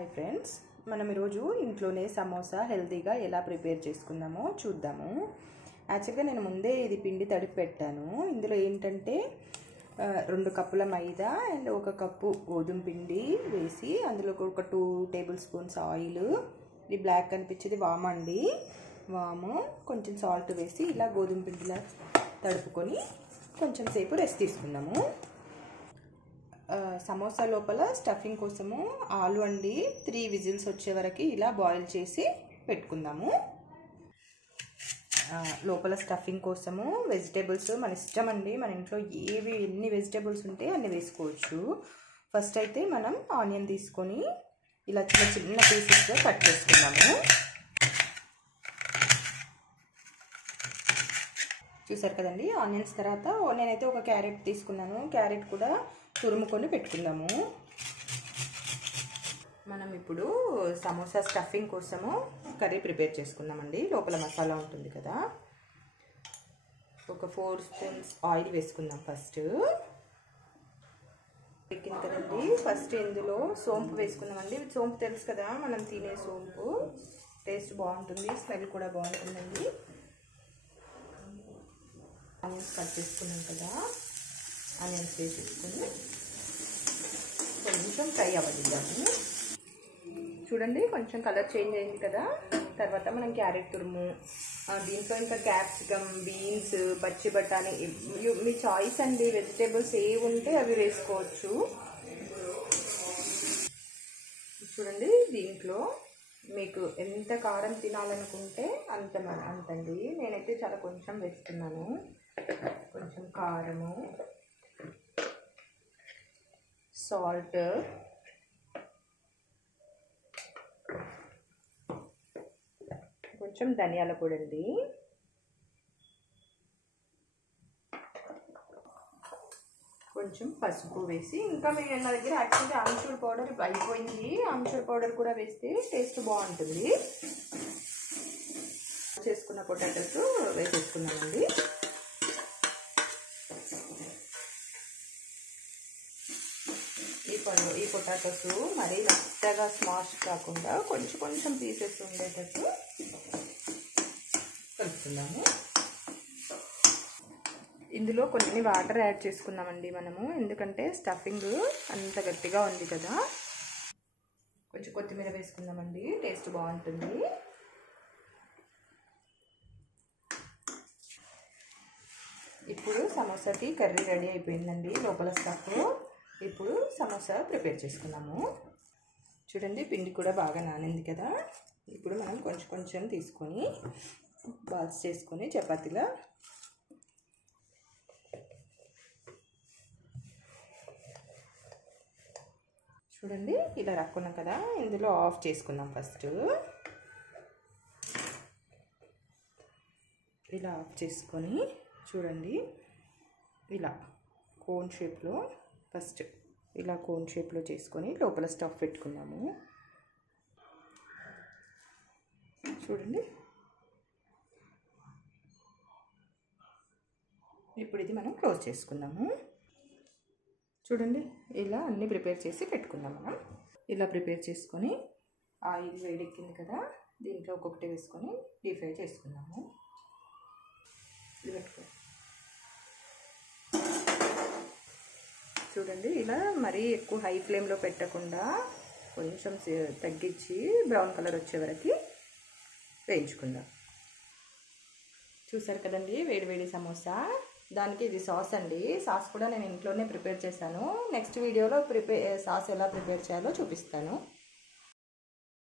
Hi friends, మనం ఈరోజు ఇంట్లోనే సమోసా హెల్తీగా ఎలా ప్రిపేర్ చేసుకుందామో చూద్దాము. యాక్చువల్గా నేను ముందే ఇది పిండి తడిపి పెట్టాను. ఇందులో ఏంటంటే 2 కప్పుల మైదా అండ్ 1 కప్పు గోధుమ పిండి వేసి అందులో ఒక 2 టేబుల్ స్పూన్స్ ఆయిల్, ఇది బ్లాక్ కనిపించేది వామ్ అండి, వాము, కొంచెం సాల్ట్ వేసి ఇలా గోధుమ పిండిలా తడుపుకొని కొంచెం సేపు రెస్ట్ తీసుకుందాము. సమోసా లోపల స్టఫింగ్ కోసము ఆలు అండి 3 విజిల్స్ వచ్చే వరకు ఇలా బాయిల్ చేసి పెట్టుకుందాము. లోపల స్టఫింగ్ కోసము వెజిటేబుల్స్ మన ఇష్టం అండి, మన ఇంట్లో ఎన్ని వెజిటేబుల్స్ ఉంటే అన్ని వేసుకోవచ్చు. ఫస్ట్ అయితే మనం ఆనియన్ తీసుకొని ఇలా చిన్న చిన్న పీసెస్గా కట్ చేసుకుందాము. చూసారు కదండి ఆనియన్స్. తర్వాత నేనైతే ఒక క్యారెట్ తీసుకున్నాను, క్యారెట్ కూడా తురుముకొని పెట్టుకుందాము. మనం ఇప్పుడు సమోసా స్టఫింగ్ కోసము కర్రీ ప్రిపేర్ చేసుకుందామండి. లోపల మసాలా ఉంటుంది కదా, ఒక 4 స్పూన్స్ ఆయిల్ వేసుకుందాం. ఫస్ట్ ఎక్కింది కదండి, ఫస్ట్ ఇందులో సోంపు వేసుకుందామండి. సోంపు తెలుసు కదా, మనం తినే సోంపు, టేస్ట్ బాగుంటుంది, స్మెల్ కూడా బాగుంటుందండి. ఆనియన్స్ కట్ చేసుకున్నాం కదా, ఆనియన్స్ వేసేసుకొని కొంచెం ఫ్రై అవ్వదిద్దాము. చూడండి కొంచెం కలర్ చేంజ్ అయింది కదా. తర్వాత మనం క్యారెట్ తురుము, దీంట్లో ఇంకా క్యాప్సికమ్, బీన్స్, పచ్చి బఠానీ, మీ చాయిస్ అండి, వెజిటేబుల్స్ ఏ ఉంటే అవి వేసుకోవచ్చు. చూడండి దీంట్లో మీకు ఎంత కారం తినాలనుకుంటే అంతండి. నేనైతే చాలా కొంచెం వేస్తున్నాను. కొంచెం కారము, సాల్ట్, కొంచెం ధనియాల పొడి అండి, కొంచెం పసుపు వేసి, ఇంకా నా దగ్గర యాక్చువల్గా ఆమ్చూర్ పౌడర్ అయిపోయింది, ఆమ్చూర్ పౌడర్ కూడా వేస్తే టేస్ట్ బాగుంటుంది. చేసుకున్న పొటాటోస్ వేసేసుకున్నామండి. ఈ పొటాటోస్ మరీ మెత్తగా స్మాష్ కాకుండా కొంచెం పీసెస్ ఉండేటట్టు కలుపుకుందాము. ఇందులో కొన్ని వాటర్ యాడ్ చేసుకుందామండి మనము, ఎందుకంటే స్టఫింగ్ అంత గట్టిగా ఉంది కదా. కొంచెం కొత్తిమీర వేసుకుందామండి, టేస్ట్ బాగుంటుంది. ఇప్పుడు సమోసాకి కర్రీ రెడీ అయిపోయిందండి, లోపల స్టఫ్. ఇప్పుడు సమోసా ప్రిపేర్ చేసుకున్నాము. చూడండి పిండి కూడా బాగా నానింది కదా. ఇప్పుడు మనం కొంచెం తీసుకొని బాల్స్ చేసుకొని చపాతీలా చూడండి ఇలా రక్కున్నాం కదా. ఇందులో ఆఫ్ చేసుకుందాం. ఫస్ట్ ఇలా ఆఫ్ చేసుకొని చూడండి ఇలా కోన్ షేప్లో, ఫస్ట్ ఇలా కోన్ షేప్లో చేసుకొని లోపల స్టఫ్ పెట్టుకున్నాము. చూడండి ఇప్పుడు ఇది మనం క్లోజ్ చేసుకుందాము. చూడండి ఇలా అన్నీ ప్రిపేర్ చేసి పెట్టుకుందాం. మనం ఇలా ప్రిపేర్ చేసుకొని ఆయిల్ వేడెక్కింది కదా, దీంట్లో ఒక్కొక్కటి వేసుకొని డీప్ ఫ్రై చేసుకుందాము. ఇది పెట్టుకో. చూడండి ఇలా మరీ ఎక్కువ హై ఫ్లేమ్లో పెట్టకుండా కొంచెం తగ్గించి బ్రౌన్ కలర్ వచ్చే వరకు వేయించుకుందాం. చూసారు కదండి వేడివేడి సమోసా. దానికి ఇది సాస్ అండి, సాస్ కూడా నేను ఇంట్లోనే ప్రిపేర్ చేశాను. నెక్స్ట్ వీడియోలో సాస్ ఎలా ప్రిపేర్ చేయాలో చూపిస్తాను.